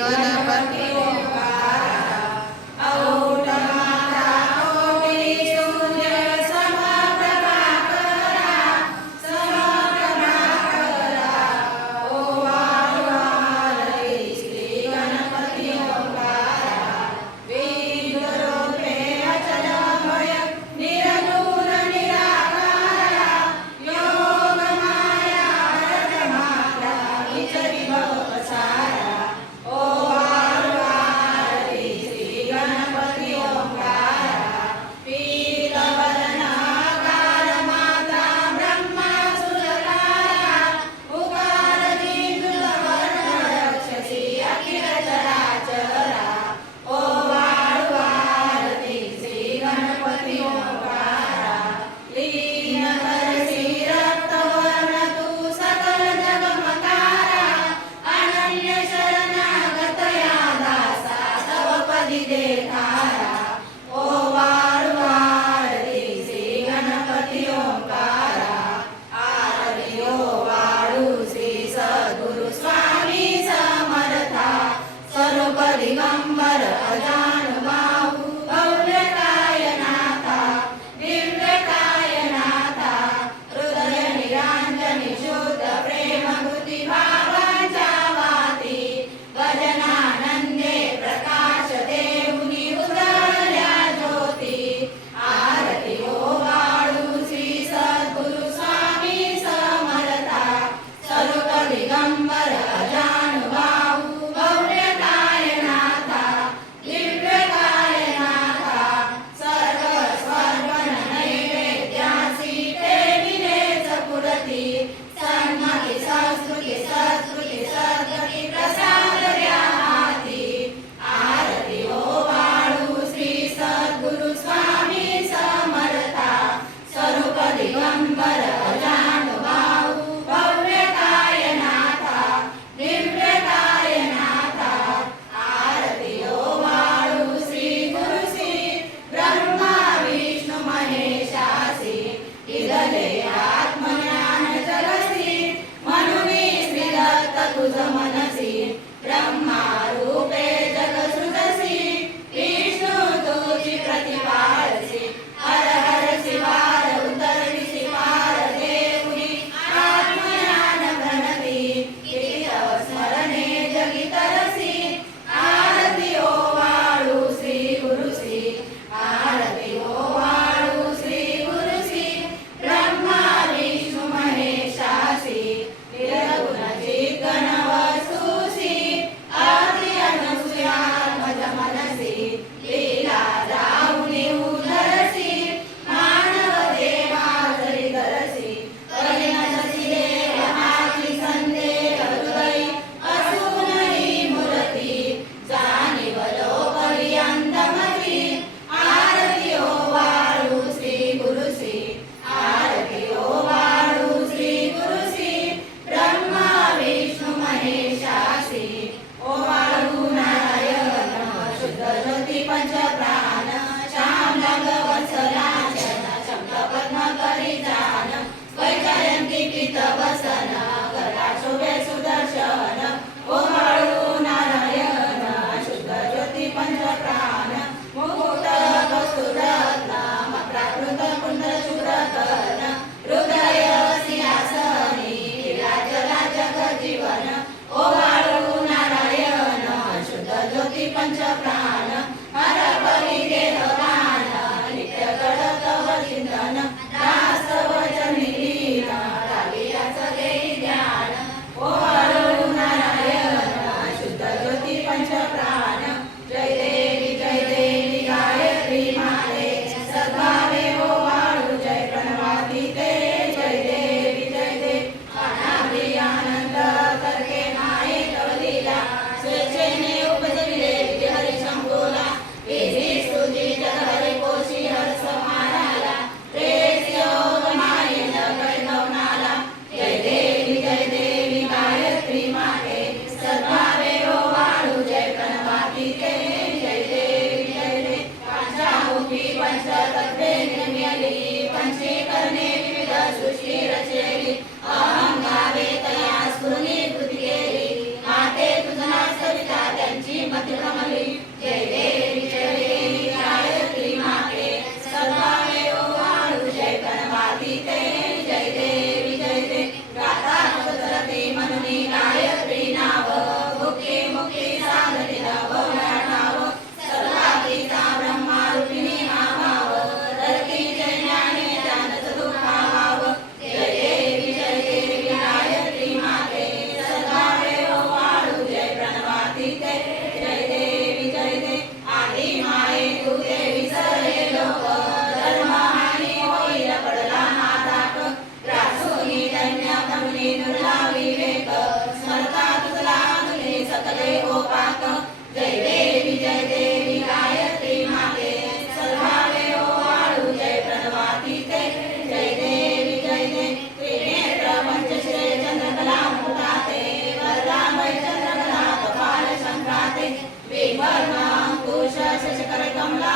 गणपती ओंकारा औढ माता कोटी सूर्य समप्रभाकरा ओ आरती श्री गणपती ओंकारा विघ्नरूपे अचलमय निरगुण निराकारा योगमाया वरदमाता विचरी भवसारा ओ आरती श्री गणपती ओंकारा पीतवदनाकार माता ब्रह्मासुरकारा उकार दीर्घवर्ण रक्षसी अखिल चराचरा ओ आरती श्री गणपती ओंकारा लीन करसी रक्तवर्ण तू सकल जगमकारा अनन्य शरणागतया दासा तव पदी देखारा ओ आरती श्री गणपती ओंकारा आरती ओ वाळू श्री सद्गुरु स्वामी समर्था स्वरूप दिगंबर अजानुबाहू भव्यकाय नाथा दिव्यकाय नाथा हृदय निरांजनी शुद्ध प्रेम भूती भावांच्या वाती गजनानंदे प्रकाश देऊनी उजळल्या ज्योती आरती ओ वाळू श्री सद्गुरु स्वामी समर्था स्वरूप दिगंबर अजानुबाहू भव्यकाय नाथा शशिकर कमला